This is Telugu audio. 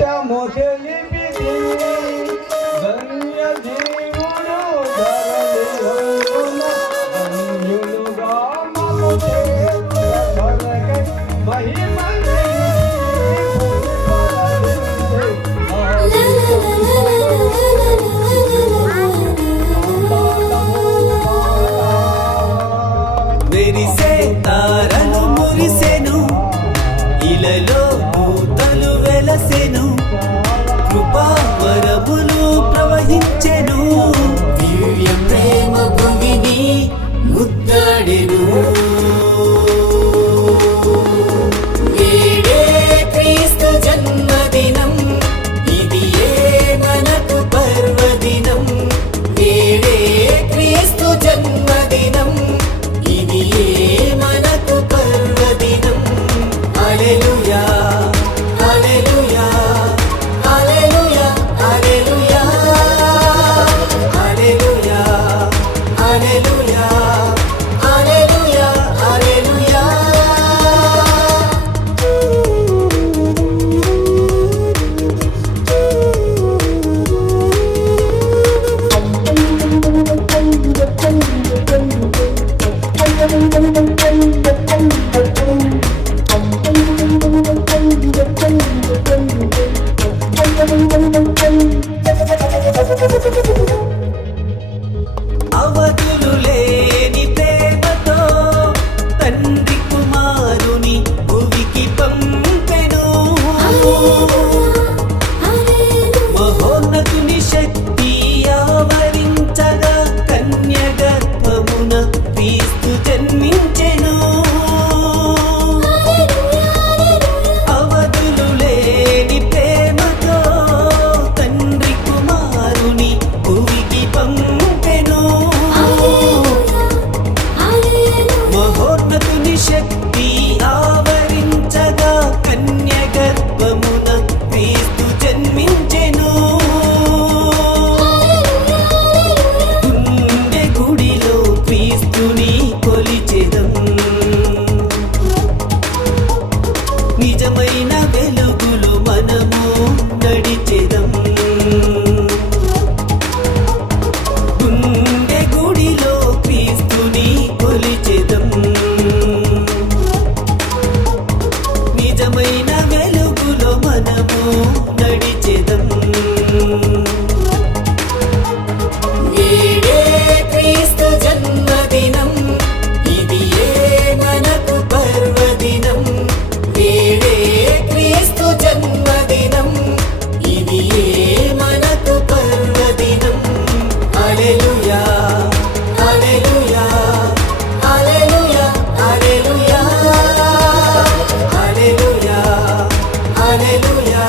సాక్ష్యము తెలిపితే ధన్య జీవుడు ధరలిహంగున ధన్యులుగా మము చేతుల కొరకై మెరిసే తారలు మురిసెను, ఇలలో పూతలు వెలసెను, కృపావరములు ప్రవహించెను, దివ్య ప్రేమ భూమిని ముద్దాడెను. నేడే క్రీస్తు జన్మదినం, ఇది మనకు పర్వదినం. నేడే క్రీస్తు జన్మదినం, ఇది మనకు పర్వదినం. హల్లెలూయా హల్లెలూయా హల్లెలూయా హల్లెలూయా హల్లెలూయా హల్లెలూయా హల్లెలూయా హల్లెలూయా. అవధులు లేని ప్రేమతో తండ్రి కుమారుని భువికి పంపెను. మహోన్నతుని శక్తి ఆవరించగా కన్య గర్భమున క్రీస్తు జన్మించెను. అవధులు లేని ప్రేమతో తండ్రి కుమారుని భువికి పంపెను. మహోన్నతుని శక్తి ఆవరించగా కన్య గర్భమున క్రీస్తు జన్మించెను. గుండె గుడిలో క్రీస్తుని కొలిచెదం, నిజమైన వెలుగులో మనము నడిచెదం. గుండె గుడిలో క్రీస్తుని కొలిచెదం, నిజమైన వెలుగులో మనము నడిచెదం. నేడే క్రీస్తు జన్మదినం, ఇది మనకు పర్వదినం. నేడే క్రీస్తు జన్మదినం, ఇది మనకు పర్వదినం. హల్లెలూయా హల్లెలూయా హల్లెలూయా హల్లెలూయా హల్లెలూయా హల్లెలూయా.